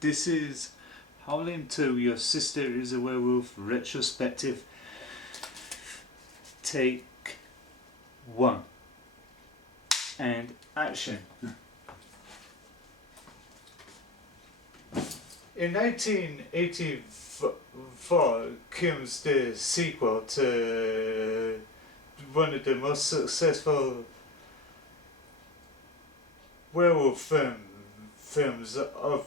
This is Howling 2, Your Sister is a Werewolf, retrospective, take 1, and action. In 1984 comes the sequel to one of the most successful werewolf films of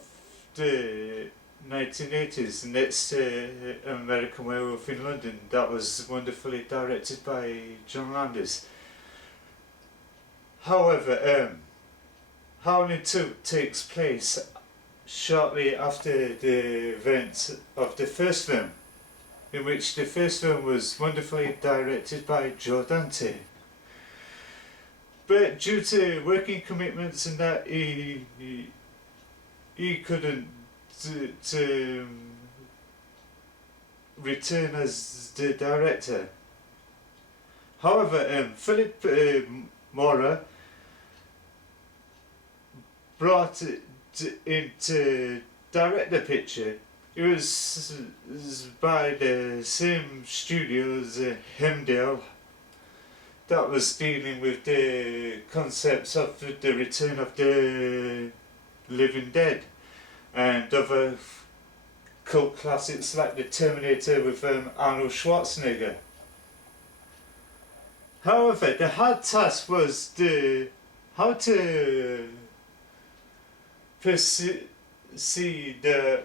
the 1980s, next to American Werewolf in London, that was wonderfully directed by John Landis. However, Howling 2 takes place shortly after the events of the first film, in which the first film was wonderfully directed by Joe Dante. But due to working commitments and that, he couldn't to return as the director. However, Philip Mora brought it in to direct the picture. It was by the same studio as Hemdale that was dealing with the concepts of the return of the living dead and other cult classics like The Terminator with Arnold Schwarzenegger. However, the hard task was how to see the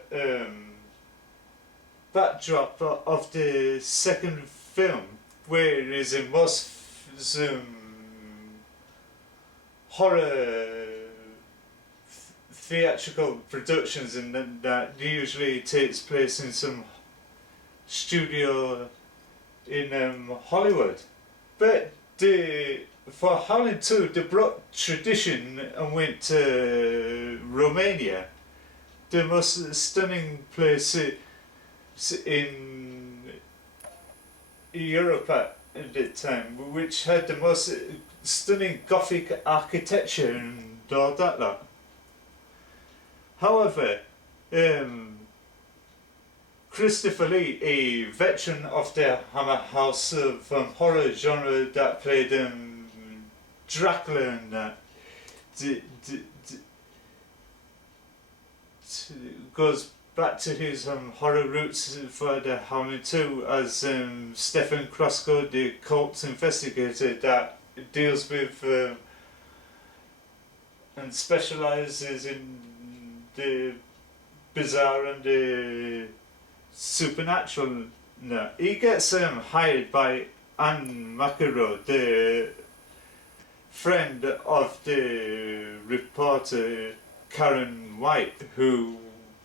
backdrop of the second film, whereas in most horror theatrical productions and that usually takes place in some studio in Hollywood. But for Howling 2, they brought tradition and went to Romania, the most stunning place in Europe at the time, which had the most stunning Gothic architecture and all that lot. However, Christopher Lee, a veteran of the Hammer House horror genre that played Dracula and that, goes back to his horror roots for the Howling 2 as Stephen Crosco, the cult investigator that deals with and specialises in the bizarre and the supernatural. No, he gets hired by Anne McEnroe, the friend of the reporter Karen White, who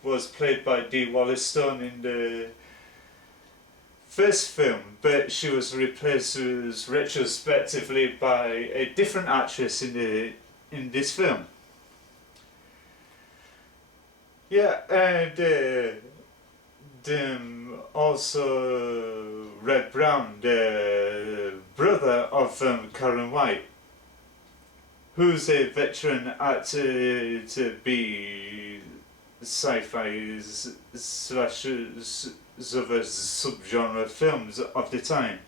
was played by Dee Wallace-Stone in the first film, but she was replaced retrospectively by a different actress in this film. Yeah, and also Red Brown, the brother of Karen White, who's a veteran at to be sci-fi slash other subgenre films of the time.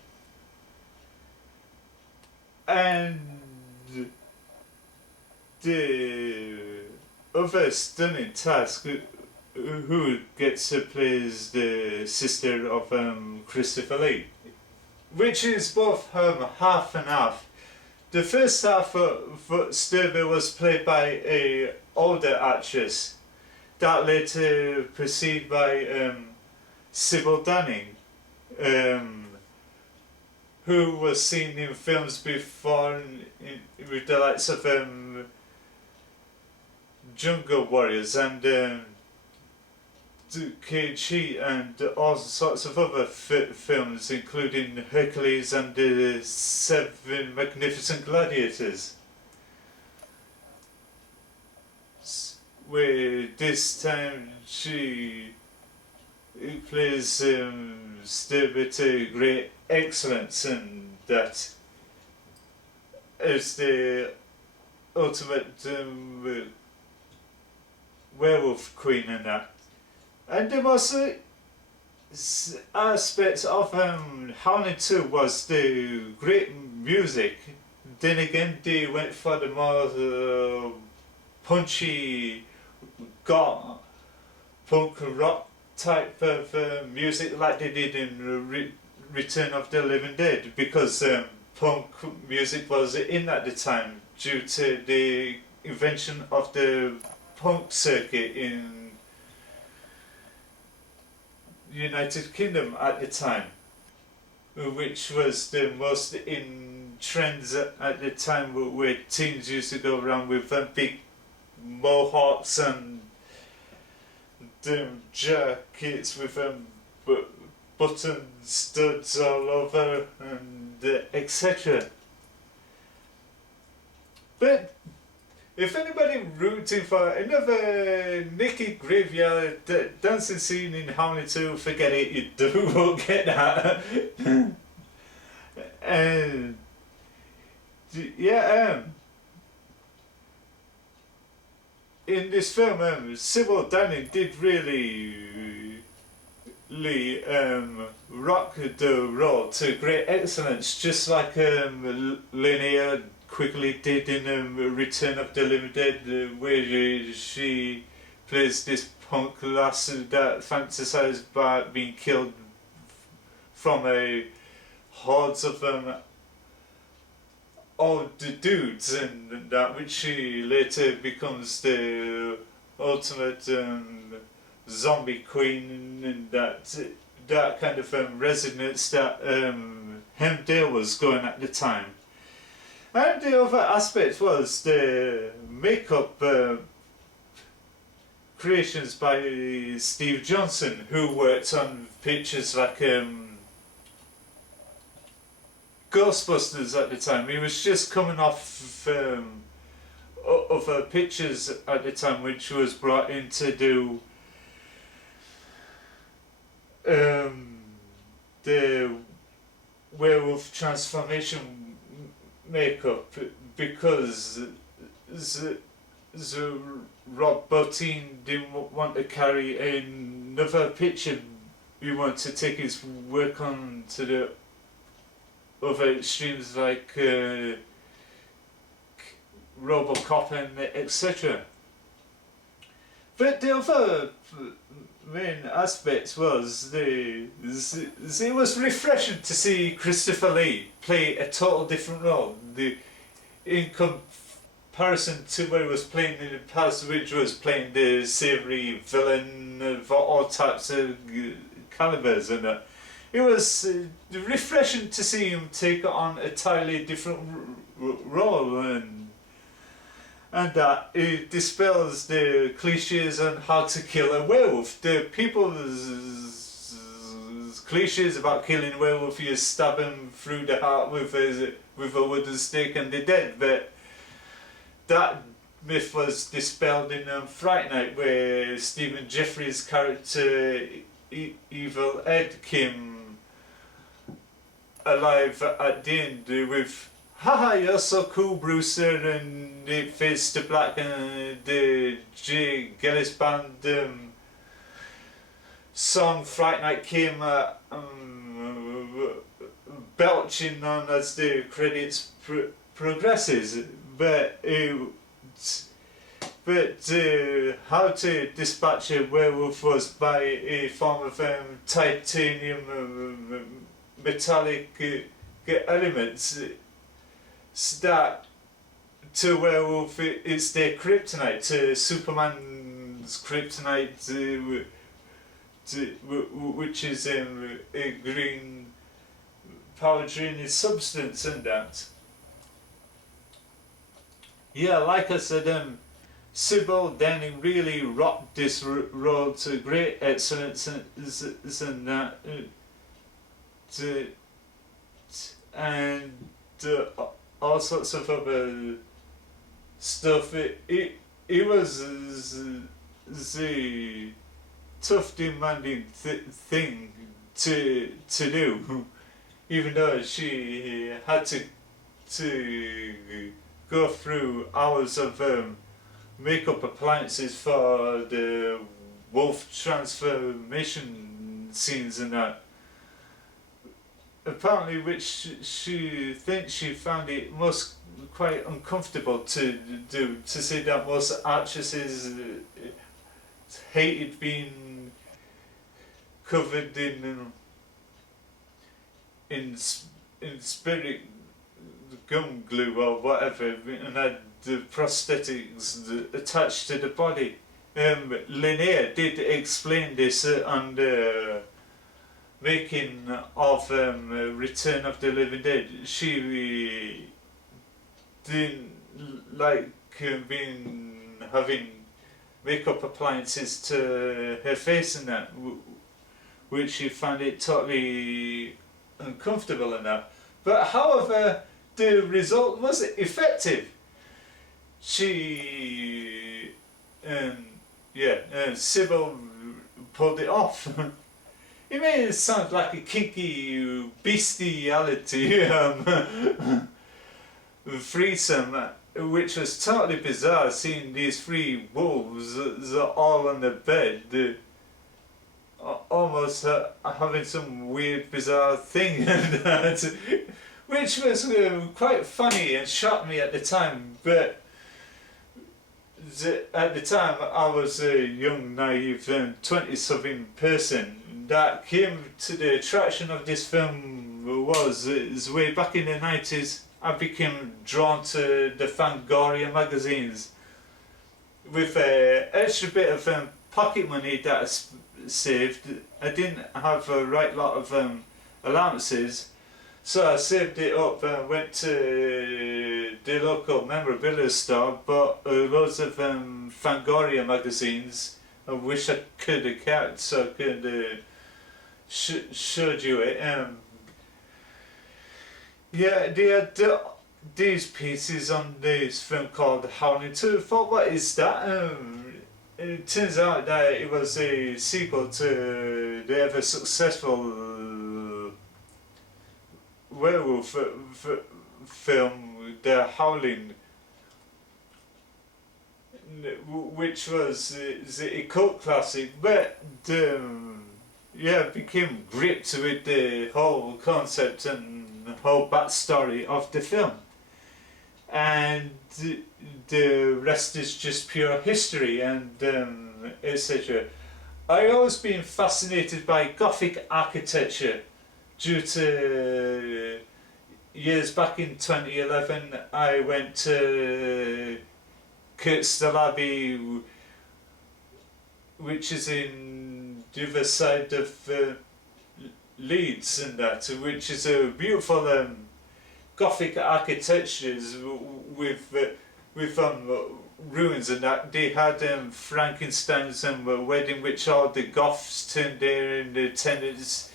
And the other stunning task, who gets to play the sister of Christopher Lee, which is both half and half. The first half of Sturber was played by a older actress that later preceded by Sybil Danning, who was seen in films before with the likes of Jungle Warriors and Cage Heat and all sorts of other films, including Hercules and the Seven Magnificent Gladiators. Where this time she plays Sturber to great excellence, and that is the ultimate werewolf queen and that. And the most aspects of Howling 2 was the great music. Then again, they went for the more punchy, punk rock type of music like they did in Return of the Living Dead, because punk music was in at the time due to the invention of the punk circuit in United Kingdom at the time, which was the most in trends at the time, where teens used to go around with big mohawks and jackets with button studs all over and etc. But if anybody rooting for another Nicky Graveyard dancing scene in Howling 2, forget it, you won't get that. And yeah, in this film, Sybil Danning did really rock the role to great excellence, just like Linnea quickly did in Return of the Living Dead, where she plays this punk lass that fantasizes about being killed from a hordes of old dudes, and that, which she later becomes the ultimate zombie queen, and that kind of resonance that Hemdale was going at the time. And the other aspect was the makeup creations by Steve Johnson, who worked on pictures like Ghostbusters at the time. He was just coming off of pictures at the time, which was brought in to do the werewolf transformation makeup, because Rob Bottin didn't want to carry another picture. He wanted to take his work on to the other extremes, like Robocop and etc. But the other main aspect was it was refreshing to see Christopher Lee play a total different role. In comparison to what he was playing in the past, which was playing the savoury villain of all types of calibers, and it was refreshing to see him take on a entirely different role, and that it dispels the cliches on how to kill a werewolf. The people's cliches about killing a werewolf, you stab him through the heart with a wooden stake and they're dead. But that myth was dispelled in Fright Night, where Stephen Jeffries' character Evil Ed came alive at the end with "Haha, you're so cool, Brewster," and it fades to black, and the J. Gillis Band song Fright Night came belching on as the credits progresses. But how to dispatch a werewolf was by a form of titanium metallic elements that to werewolf it's their kryptonite, to Superman's kryptonite, which is a green power draining substance, and that. Yeah, like I said, Sybil Danning really rocked this role to great excellence, and that, and all sorts of other stuff. It was the tough, demanding thing to do, even though she had to go through hours of makeup appliances for the wolf transformation scenes and that. Apparently, which she thinks she found it most quite uncomfortable to do, to say that most actresses hated being covered in spirit gum glue or whatever, and had the prosthetics attached to the body. Linnea did explain this on the making of Return of the Living Dead. She didn't like having makeup appliances to her face and that, which she found it totally uncomfortable and that. But however, the result was effective. She, Sybil pulled it off. It made it sound like a kinky bestiality threesome, which was totally bizarre, seeing these three wolves all on the bed, almost having some weird bizarre thing, which was quite funny and shocked me at the time. But at the time I was a young, naive 20-something person that came to the attraction of this film was way back in the 90s. I became drawn to the Fangoria magazines. With an extra bit of pocket money that I saved, I didn't have a right lot of allowances, so I saved it up and went to the local memorabilia store, bought loads of Fangoria magazines. I wish I could have kept, so I could showed you it. Yeah, they had these pieces on this film called Howling 2. I thought, what is that? It turns out that it was a sequel to the ever successful werewolf film, The Howling, which was a cult classic, but became gripped with the whole concept and the whole backstory of the film, and the rest is just pure history and etc. I always been fascinated by Gothic architecture due to years back in 2011 I went to Kirkstalaby, which is in the other side of Leeds and that, which is a beautiful Gothic architecture with ruins and that. They had Frankenstein's wedding, which all the Goths turned there in the tenants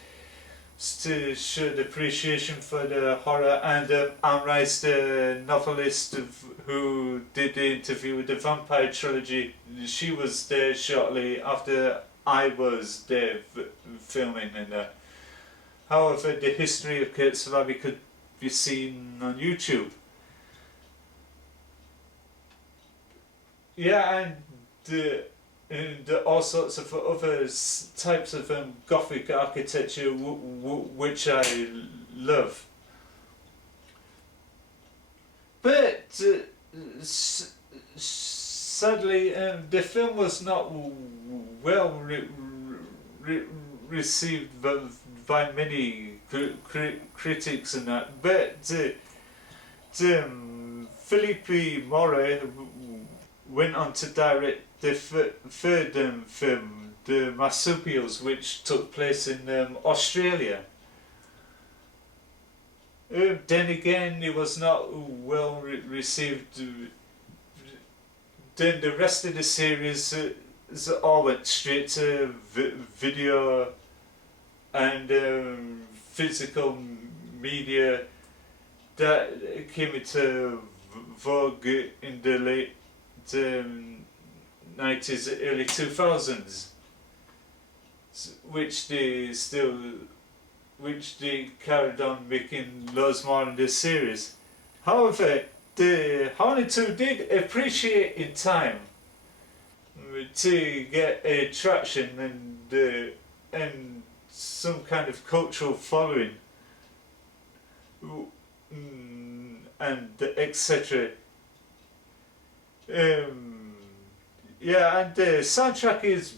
to show the appreciation for the horror. And Anne Rice, the novelist who did the interview with the Vampire Trilogy, she was there shortly after I was there filming and that. However, the history of Kirkstalaby could be seen on YouTube. Yeah, and all sorts of other types of Gothic architecture which I love. But sadly, the film was not well received by many critics and that. But Philippe Mora went on to direct the third film, The Marsupials, which took place in Australia. Then again, it was not well received. Then the rest of the series all went straight to video and physical media that came into vogue in the late 90s, early 2000s, which they carried on making loads more in this series. However, the Howling 2 did appreciate in time to get a traction and some kind of cultural following and etc. Yeah, and the soundtrack is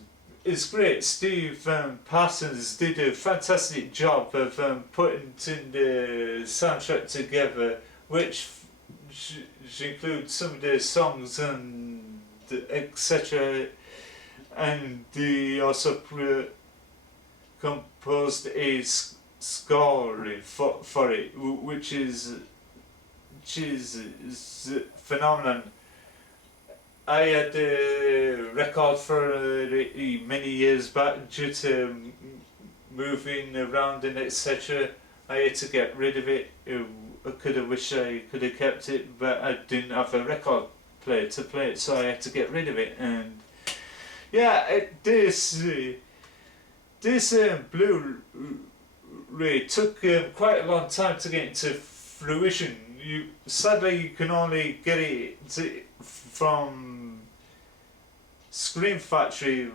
great. Steve Parsons did a fantastic job of putting the soundtrack together, which includes some of the songs and etc. And he also composed a score for it, which is phenomenal. I had a record for many years back due to moving around and etc. I had to get rid of it. I could have wished I could have kept it, but I didn't have a record player to play it, so I had to get rid of it. And yeah, this Blu-ray took quite a long time to get into fruition. Sadly you can only get it from Scream Factory,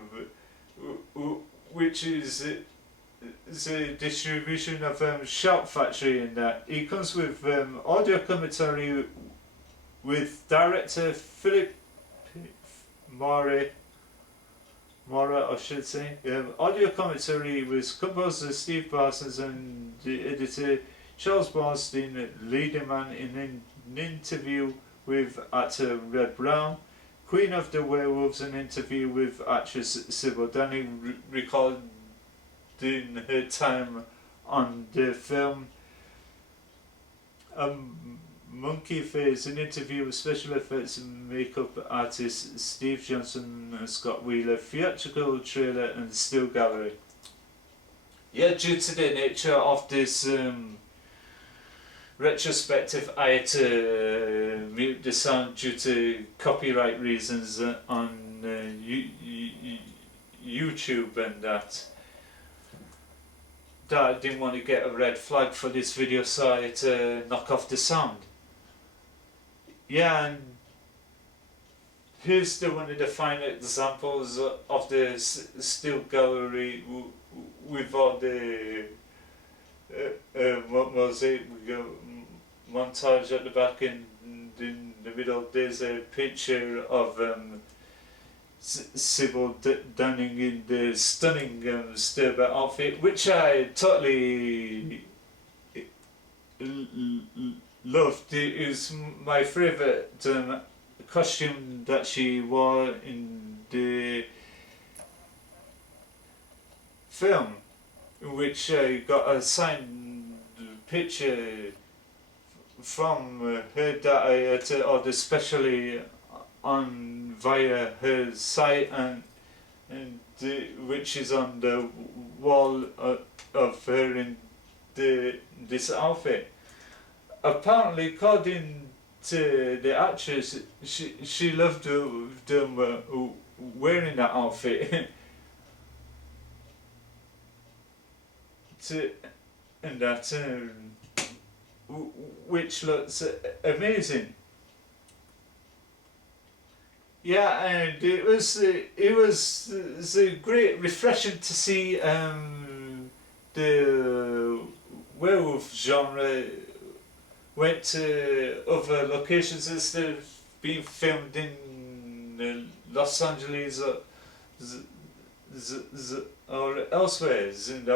which is a distribution of Shout Factory, and that it comes with audio commentary with director Philip Mora, I should say. Audio commentary was composer Steve Parsons and the editor Charles Borstein, leading man in an interview with actor Red Brown. Queen of the Werewolves, an interview with actress Sybil Danning recording her time on the film. Monkey Face, an interview with special effects and makeup artist Steve Johnson and Scott Wheeler, theatrical trailer and still gallery. Yeah, due to the nature of this retrospective, I had to mute the sound due to copyright reasons on YouTube, and that I didn't want to get a red flag for this video, so I had to knock off the sound. Yeah, and here's one of the fine examples of the still gallery with all the what was it? We go montage at the back, and in the middle there's a picture of Sybil Danning in the stunning Sturber outfit, which I totally loved. It was my favourite costume that she wore in the film, which I got a signed picture from her that I had to order specially on via her site, and which is on the wall of her in this outfit. Apparently, according to the actress, she loved them wearing that outfit. And that which looks amazing. Yeah, and it was great, refreshing to see the werewolf genre went to other locations instead of being filmed in Los Angeles or elsewhere,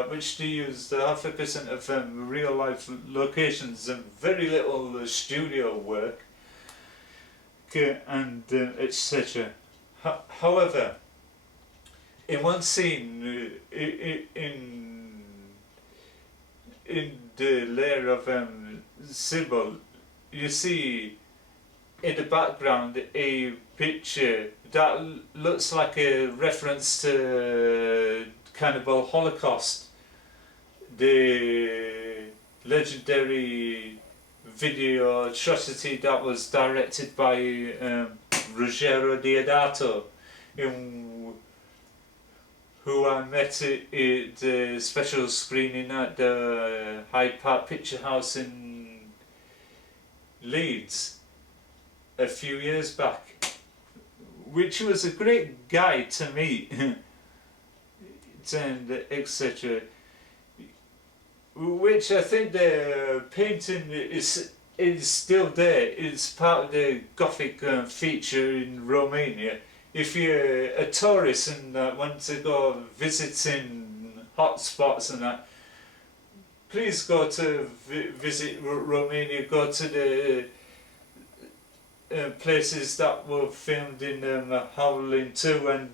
which they use the 0.5% of real life locations and very little studio work and etc. However, in one scene in the lair of Sybil, you see in the background a picture that looks like a reference to Cannibal Holocaust, the legendary video atrocity that was directed by Ruggero Deodato, who I met at the special screening at the Hyde Park Picture House in Leeds. a few years back, which was a great guy to meet, and etc. Which I think the painting is still there. It's part of the Gothic feature in Romania. If you're a tourist and want to go visiting hotspots and that, please go to visit Romania. Go to the places that were filmed in Howling 2, and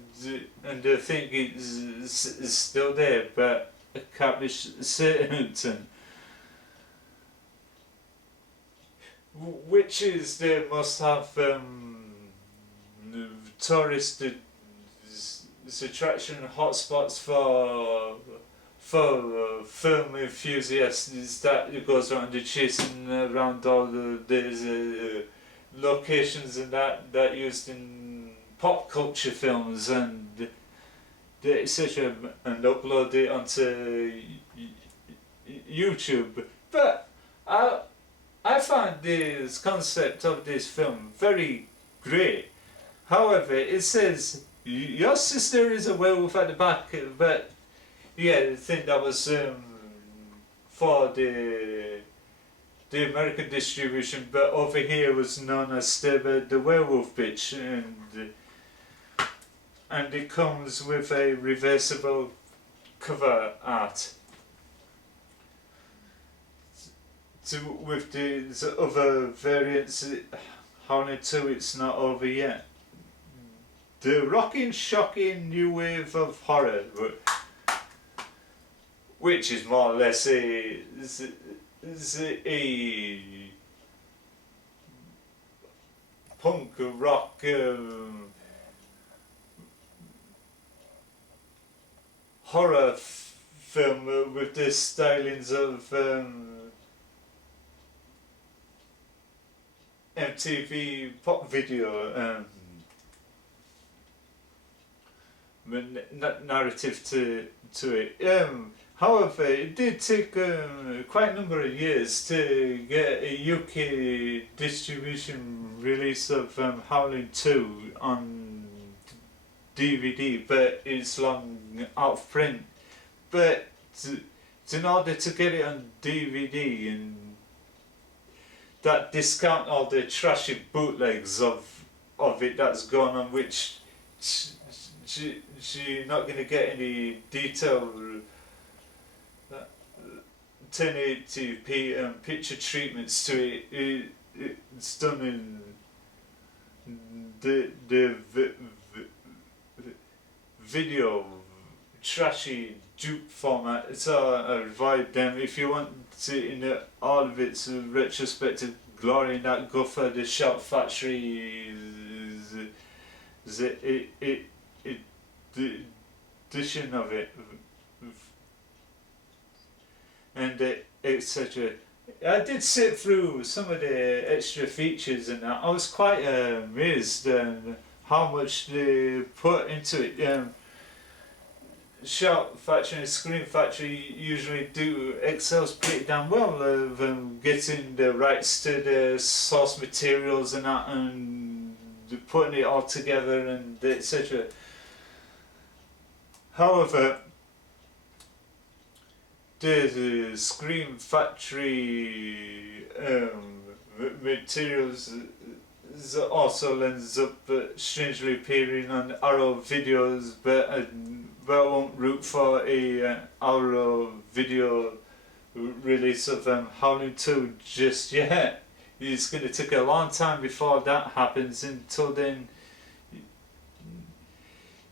I think it's still there, but I can't be certain. Which is the must-have tourist attraction hotspots for film enthusiasts that goes around chasing around all the locations and that used in pop culture films and etc. and upload it onto YouTube. But I find this concept of this film very great. However, it says your sister is a werewolf at the back, but yeah, I think that was for the American distribution, but over here was known as the werewolf bitch, and it comes with a reversible cover art. With the other variants, Howling 2, it's not over yet. The rocking, shocking new wave of horror, which is more or less a punk rock horror film with the stylings of MTV pop video narrative to it. However, it did take quite a number of years to get a UK distribution release of Howling 2 on DVD, but it's long out of print. But in order to get it on DVD and that discount all the trashy bootlegs of it that's gone on, which you're not going to get any detailed 1080p picture treatments to it. It's done in the video trashy dupe format. So I avoid them. If you want to in all of its retrospective glory, and that go for the Shout Factory edition of it, and etc. I did sit through some of the extra features and that. I was quite amazed how much they put into it. Shout Factory and Scream Factory usually excels pretty damn well of getting the rights to the source materials and that, and putting it all together and etc. However, the Scream Factory materials also ends up strangely appearing on Arrow videos, but I won't root for a Arrow video release of Howling 2 just yet. It's going to take a long time before that happens. Until then,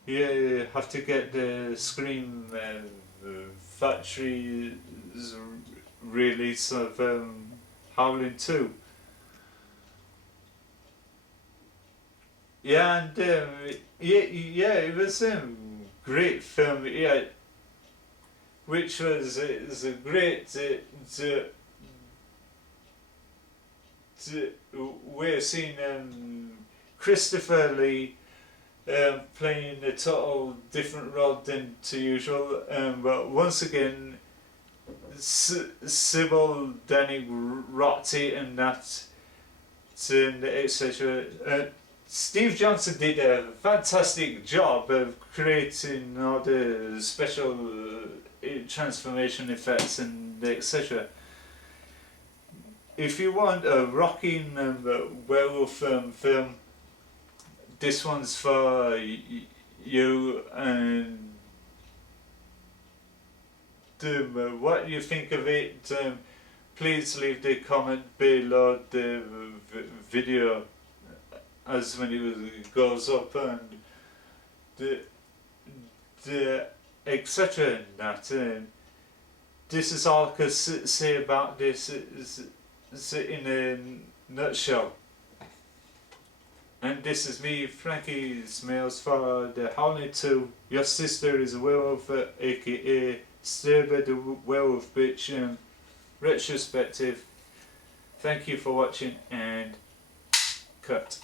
you have to get the Scream Factory's release of Howling 2. Yeah, and it was a great film. Yeah, which was a great way of seeing Christopher Lee playing a total different role than to usual. But once again, Sybil Danning rocked it, and that and etc. Steve Johnson did a fantastic job of creating all the special transformation effects and etc. If you want a rocking werewolf film, this one's for you. And what you think of it, please leave the comment below the video as when it goes up, and the etc. and that. This is all I could say about this in a nutshell. And this is me, Frankie Smales, for the Howling 2. Your sister is a werewolf, aka Sybil the werewolf bitch, retrospective. Thank you for watching, and cut.